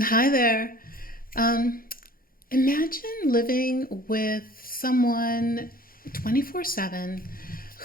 Hi there. Imagine living with someone 24/7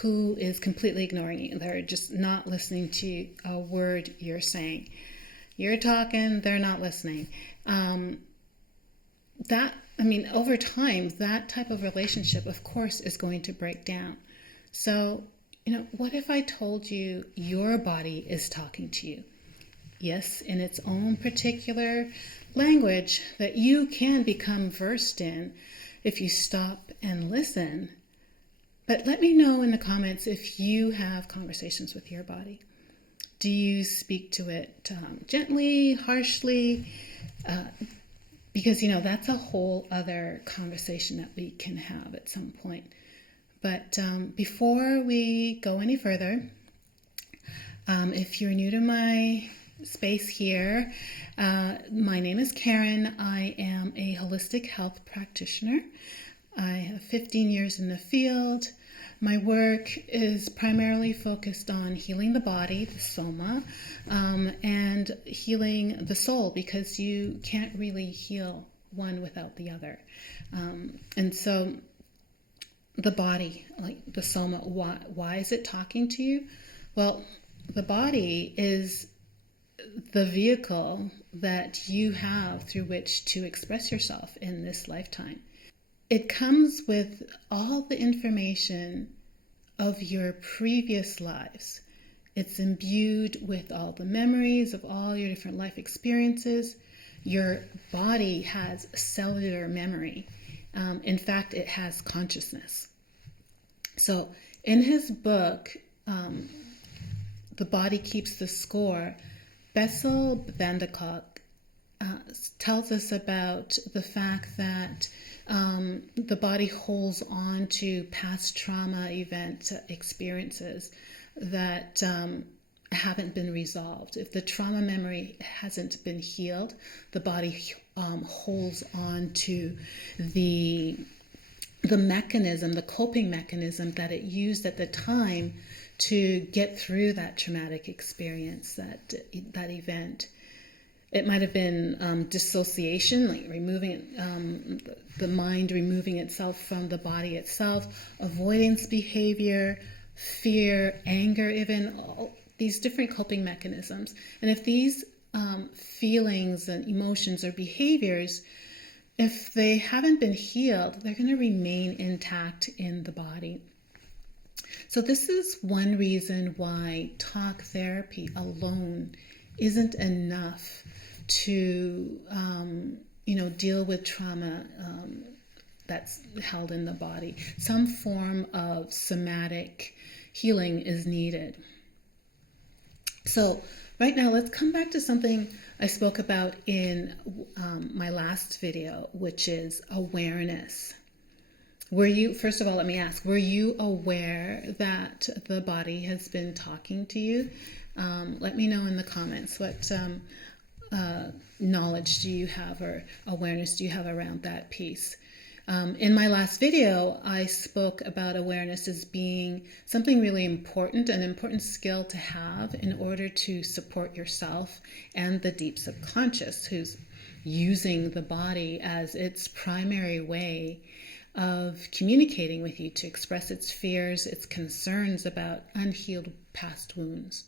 who is completely ignoring you. They're just not listening to a word you're saying. You're talking, they're not listening. Over time, that type of relationship, of course, is going to break down. So, what if I told you your body is talking to you? Yes, in its own particular language that you can become versed in if you stop and listen. But let me know in the comments if you have conversations with your body. Do you speak to it gently, harshly? Because, that's a whole other conversation that we can have at some point. But before we go any further, if you're new to my space here, my name is Karen. I am a holistic health practitioner. I have 15 years in the field. My work is primarily focused on healing the body, the soma, and healing the soul, because you can't really heal one without the other. And so the body, like the soma, why is it talking to you? Well, the body is the vehicle that you have through which to express yourself in this lifetime. It comes with all the information of your previous lives. It's imbued with all the memories of all your different life experiences. Your body has cellular memory. In fact, it has consciousness. So in his book, The Body Keeps the Score, Bessel van der Kolk tells us about the fact that the body holds on to past trauma event experiences that haven't been resolved. If the trauma memory hasn't been healed, the body holds on to the mechanism, the coping mechanism that it used at the time to get through that traumatic experience, that event. It might have been dissociation, like removing the mind removing itself from the body itself, avoidance behavior, fear, anger, even all these different coping mechanisms. And if these feelings and emotions or behaviors, if they haven't been healed, they're going to remain intact in the body. So this is one reason why talk therapy alone isn't enough to, deal with trauma that's held in the body. Some form of somatic healing is needed. So right now, let's come back to something I spoke about in my last video, which is awareness. First of all, let me ask, were you aware that the body has been talking to you? Let me know in the comments what knowledge do you have or awareness do you have around that piece. In my last video, I spoke about awareness as being something really important, an important skill to have in order to support yourself and the deep subconscious, who's using the body as its primary way of communicating with you to express its fears, its concerns about unhealed past wounds.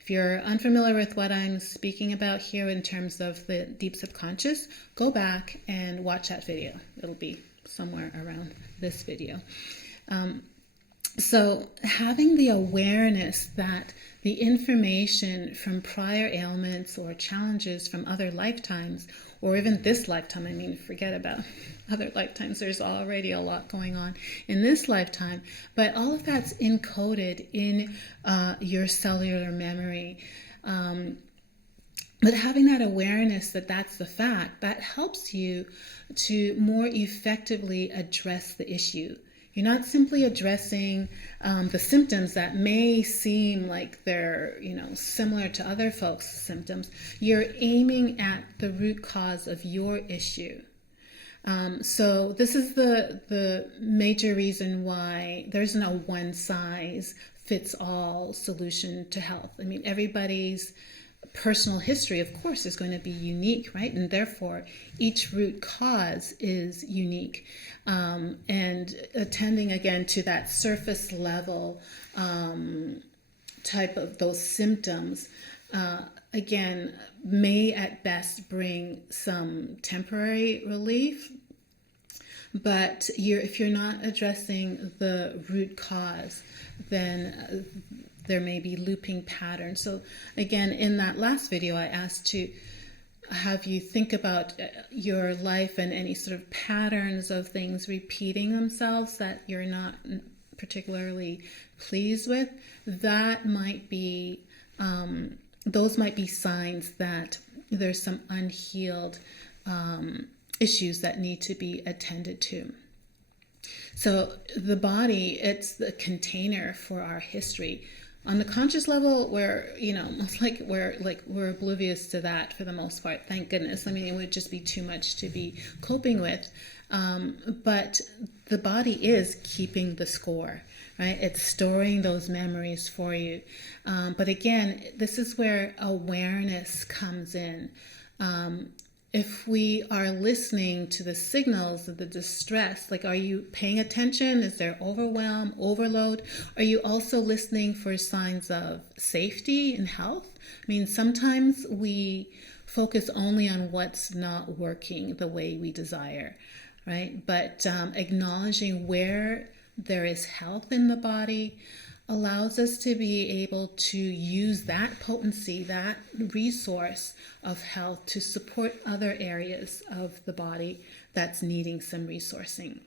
If you're unfamiliar with what I'm speaking about here in terms of the deep subconscious, go back and watch that video. It'll be somewhere around this video. So having the awareness that the information from prior ailments or challenges from other lifetimes, or even this lifetime, forget about other lifetimes, there's already a lot going on in this lifetime, but all of that's encoded in your cellular memory. But having that awareness that that's the fact, that helps you to more effectively address the issue. You're not simply addressing the symptoms that may seem like they're, similar to other folks' symptoms. You're aiming at the root cause of your issue. So this is the major reason why there isn't a one-size-fits-all solution to health. Everybody's personal history, of course, is going to be unique, right? And therefore, each root cause is unique. And attending again to that surface level type of those symptoms, again, may at best bring some temporary relief. But if you're not addressing the root cause, then there may be looping patterns. So again, in that last video, I asked to have you think about your life and any sort of patterns of things repeating themselves that you're not particularly pleased with. That might be, those might be signs that there's some unhealed issues that need to be attended to. So the body, it's the container for our history. On the conscious level, we're oblivious to that for the most part. Thank goodness. I mean, it would just be too much to be coping with. But the body is keeping the score, right? It's storing those memories for you. But again, this is where awareness comes in. If we are listening to the signals of the distress, like, are you paying attention? Is there overwhelm, overload? Are you also listening for signs of safety and health? I mean, sometimes we focus only on what's not working the way we desire, right? But acknowledging where there is health in the body allows us to be able to use that potency, that resource of health to support other areas of the body that's needing some resourcing.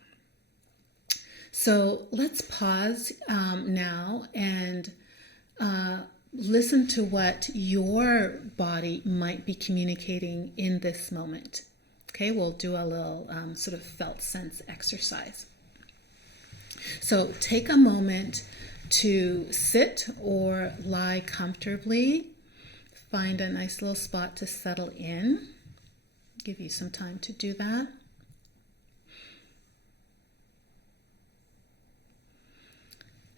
So let's pause now and listen to what your body might be communicating in this moment. Okay, we'll do a little sort of felt sense exercise. So take a moment to sit or lie comfortably. Find a nice little spot to settle in. Give you some time to do that.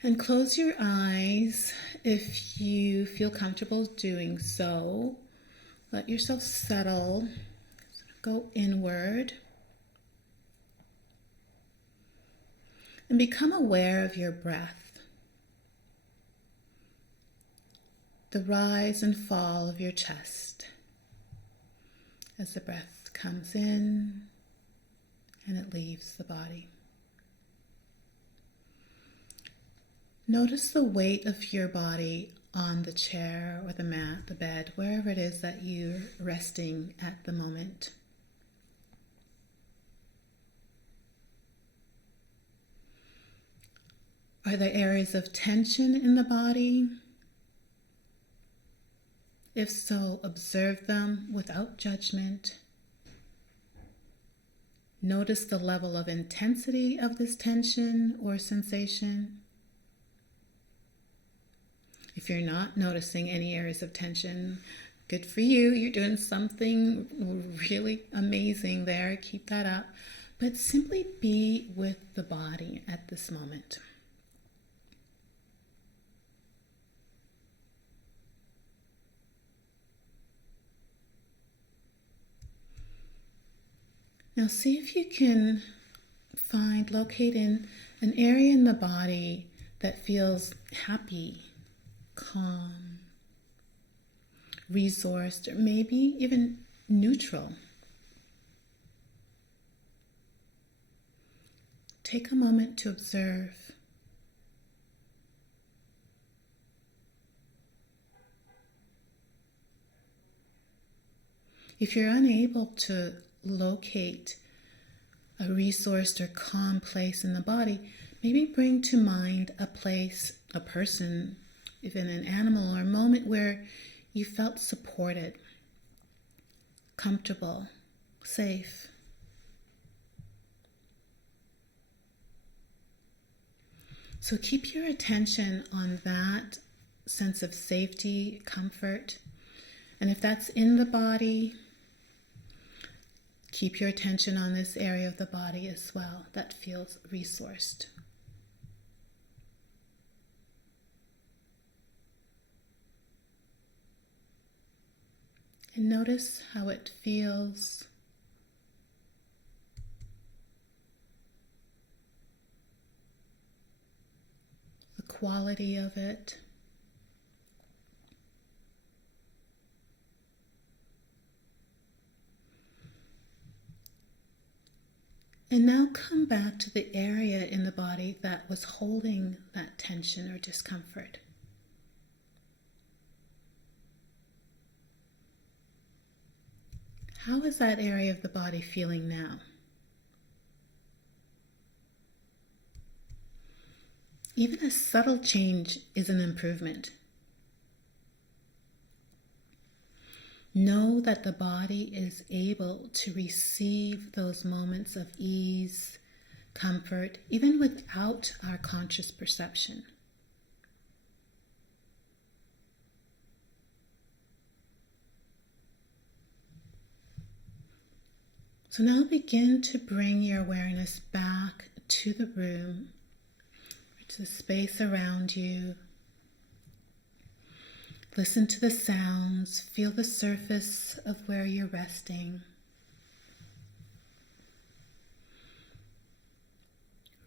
And close your eyes if you feel comfortable doing so. Let yourself settle. Go inward. And become aware of your breath. The rise and fall of your chest as the breath comes in and it leaves the body. Notice the weight of your body on the chair or the mat, the bed, wherever it is that you're resting at the moment. Are there areas of tension in the body? If so, observe them without judgment. Notice the level of intensity of this tension or sensation. If you're not noticing any areas of tension, good for you. You're doing something really amazing there. Keep that up. But simply be with the body at this moment. Now see if you can locate in an area in the body that feels happy, calm, resourced, or maybe even neutral. Take a moment to observe. If you're unable to locate a resourced or calm place in the body, maybe bring to mind a place, a person, even an animal, or a moment where you felt supported, comfortable, safe. So keep your attention on that sense of safety, comfort, and if that's in the body, keep your attention on this area of the body as well that feels resourced. And notice how it feels. The quality of it. And now come back to the area in the body that was holding that tension or discomfort. How is that area of the body feeling now? Even a subtle change is an improvement. Know that the body is able to receive those moments of ease, comfort, even without our conscious perception. So now begin to bring your awareness back to the room, to the space around you. Listen to the sounds, feel the surface of where you're resting.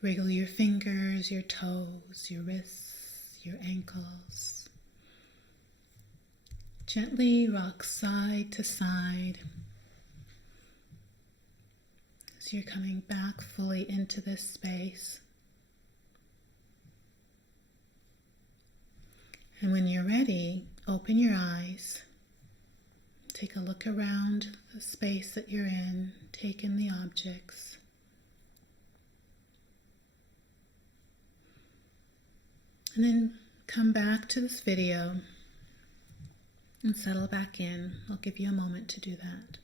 Wriggle your fingers, your toes, your wrists, your ankles. Gently rock side to side as you're coming back fully into this space. And when you're ready, open your eyes. Take a look around the space that you're in. Take in the objects. And then come back to this video and settle back in. I'll give you a moment to do that.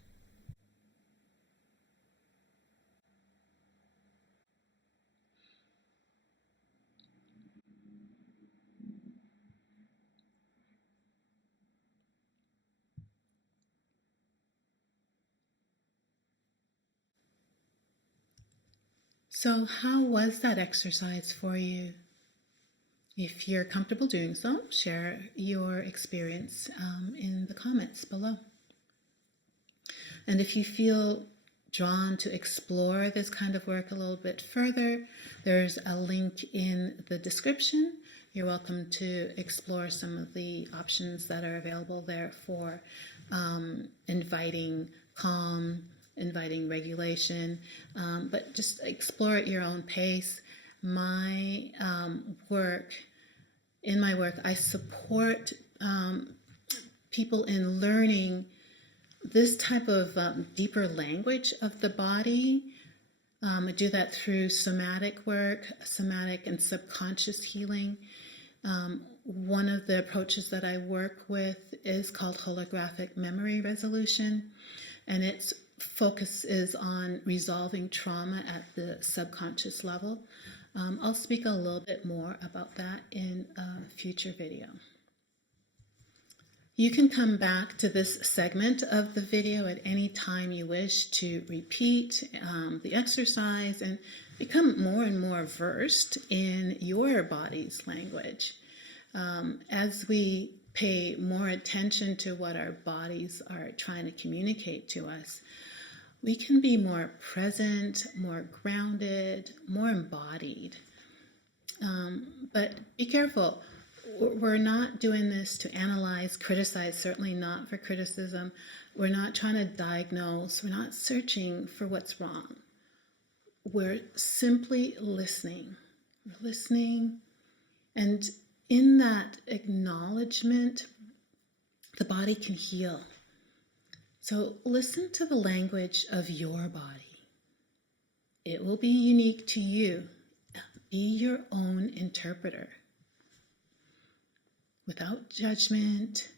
So how was that exercise for you? If you're comfortable doing so, share your experience in the comments below. And if you feel drawn to explore this kind of work a little bit further, there's a link in the description. You're welcome to explore some of the options that are available there for inviting calm, inviting regulation, but just explore at your own pace. My work, I support people in learning this type of deeper language of the body. I do that through somatic work, somatic and subconscious healing. One of the approaches that I work with is called Holographic Memory Resolution, and its focus is on resolving trauma at the subconscious level. I'll speak a little bit more about that in a future video. You can come back to this segment of the video at any time you wish to repeat the exercise and become more and more versed in your body's language. As we pay more attention to what our bodies are trying to communicate to us, we can be more present, more grounded, more embodied. But be careful. We're not doing this to analyze, criticize, certainly not for criticism. We're not trying to diagnose. We're not searching for what's wrong. We're simply listening. We're listening. And in that acknowledgement, the body can heal. So listen to the language of your body. It will be unique to you. Be your own interpreter. Without judgment,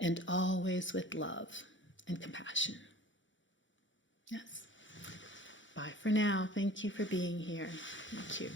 and always with love and compassion. Yes. Bye for now. Thank you for being here. Thank you.